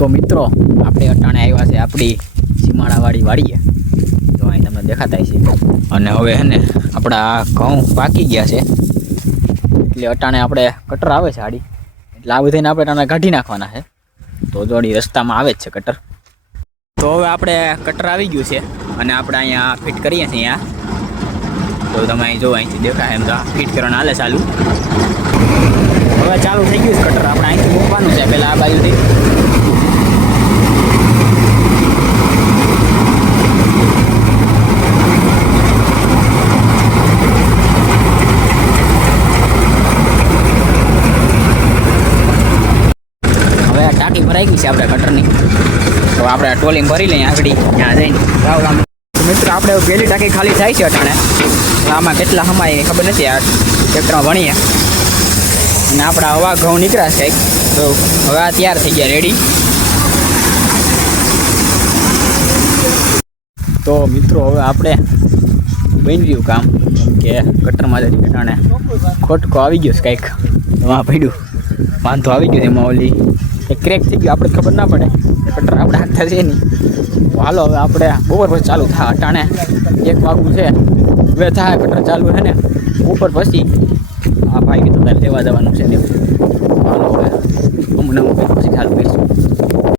તો મિત્રો આપણે અટાણે આવ્યા છે આપણી સીમાડાવાળી વાડીએ, તો અહીં તમને દેખાતા છે. અને હવે હે ને આપણા ઘઉં પાકી ગયા છે, એટલે અટાણે આપણે કટર આવે છે આડી, એટલે આ બધાને આપણે અટાણે કાઢી નાખવાના છે. તો જોડી રસ્તામાં આવે જ છે કટર. તો હવે આપણે કટર આવી ગયું છે અને આપણે અહીંયા ફિટ કરીએ છીએ. અહીંયા તો તમે અહીં જો અહીંથી દેખાય એમ તો ફિટ કરવાનું હાલે ચાલુ. હવે ચાલુ થઈ ગયું છે કટર. આપણે અહીંથી મૂકવાનું છે પહેલાં આ બાજુથી. હવે ટાંકી ભરાઈ ગઈ છે આપણે કટરની, તો આપણે ટોલિંગ ભરી લઈએ આગળ ત્યાં જઈને. મિત્રો આપણે પહેલી ટાંકી ખાલી થાય છે અટાણે. આમાં કેટલા હમાય ખબર નથી, આ ટ્રેક્ટરમાં ભણીએ. અને આપણા હવા ઘઉં નીકળ્યા છે કંઈક, તો હવે આ તૈયાર થઈ ગયા રેડી. તો મિત્રો હવે આપણે બની રહ્યું કામ, કેમ કે કટરમાં જઈ અટાણે ખોટકો આવી ગયો છે કંઈક, એમાં પડ્યું વાંધો આવી ગયો. એમાં ઓલી ક્રેક થઈ ગયું, આપણે ખબર ના પડે, કટર આપણે હાથતા છે નહીં. હાલો હવે આપણે બપોર પછી ચાલુ થાય. અટાણે 1 વાગવું છે, હવે થાય કટર ચાલુ છે ને ઉપર પછી. આ ભાઈ કીધું તારે લેવા જવાનું છે ને. હાલો હવે અમને પછી ચાલુ કરીશું.